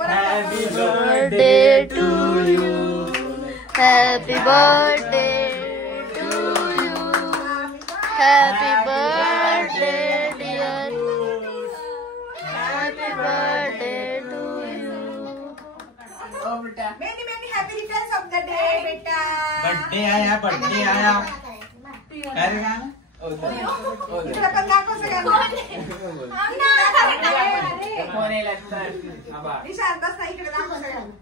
Happy birthday to you. Happy birthday to you. Happy birthday dear. Happy birthday to you. Many happy returns of the day, बेटा. Birthday आया. अरे का इकडे पण दाखव सगळ्यांना. निशांत बस ना इकडे दाखव सगळ्यांना.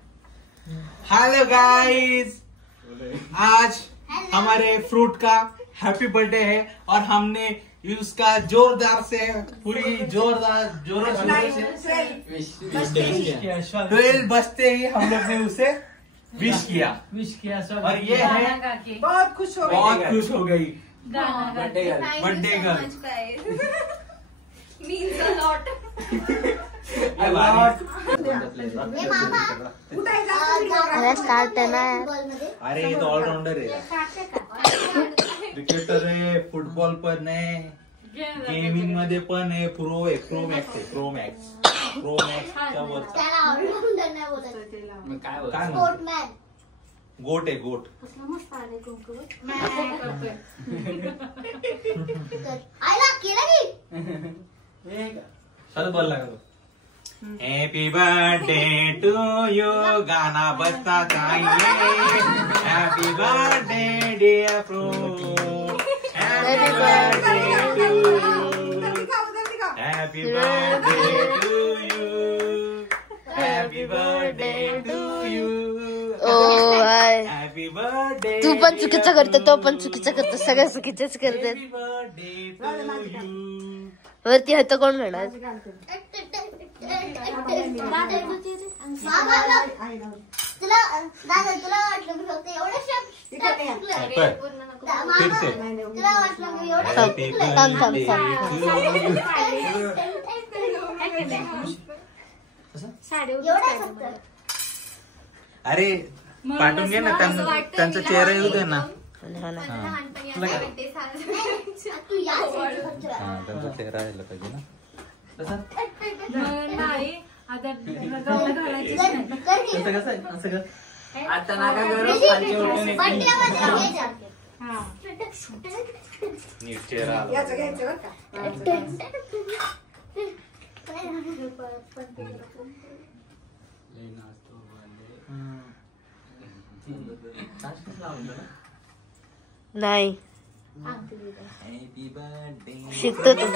हेलो गाइस, आज हमारे फ्रूट का हैप्पी बर्थडे है और हमने उसका जोरदार से पूरी जोरों से 12 बजते ही हम लोग ने उसे विश किया और ये है बहुत खुश हो गई बर्थडे गर्ल स्टार्ट है ना. अरे ये तो ऑलराउंडर है, क्रिकेटर आहे, फुटबॉल पण आहे, गेमिंग मध्ये पण आहे, प्रो मॅक्स च्या वरचा काय गोट आहे. गोट चल बोल लागलो. हॅपी बर्थडे टू यू, गाना बजता चाहिए. Happy birthday dear fruit. Happy birthday to you. Happy birthday to you. Happy birthday to you. Happy birthday. तू पण चुकीचं करतो, तो पण चुकीचं करतो, सगळं चुकीचंच करते. Happy birthday to you. वरती हात कोण म्हणणार. अरे पाठवून घे ना त्यांचा चेहरा येऊ दे ना. त्यांचा चेहरा यायला पाहिजे ना. आता नका नीट चेहरा याचं घ्यायचं बरं का. नाही हॅपी बर्थडे शिकतो तू.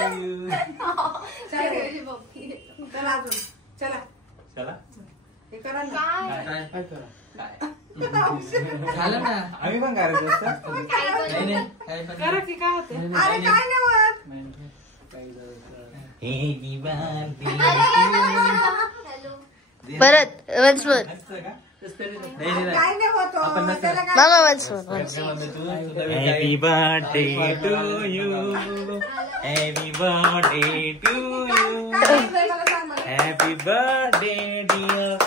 चला अजून चला हे करा ना. झालं ना. आम्ही पण करायचं असतं. करा की काय होते. अरे काय नाही होत. हॅपी बर्थडे परत वन्स मोर. काय नाही होत. त्याला काय मामा once more. Happy birthday to you. Happy birthday to you. Happy birthday dear.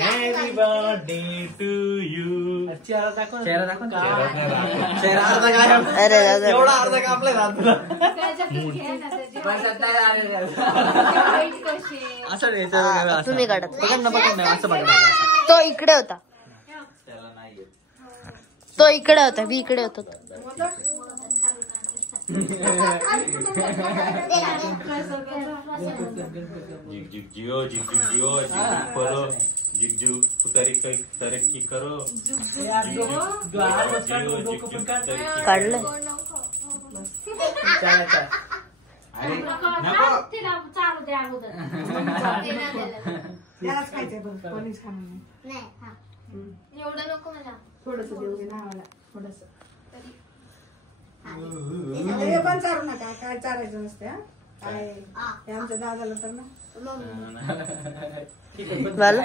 Happy birthday to you. चेहरा दाखव. अरे एवढा अर्धा कापला ना तुला. तुम्ही काढत. असं बघा. तो इकडे होता, तो इकडे होता, मी इकडे होतो. जिग जियो करो. जिग तरक्की करो. काढलं. अरे नको. त्यालाच खायचंय बघ. कोणीच खाणार नाही. एवढं नको मला. थोडस देऊ दे नावाला. थोडस हे पण चारू नका. काय चारायचं नसते. काय हे आमच्या दादाला तर ना. मला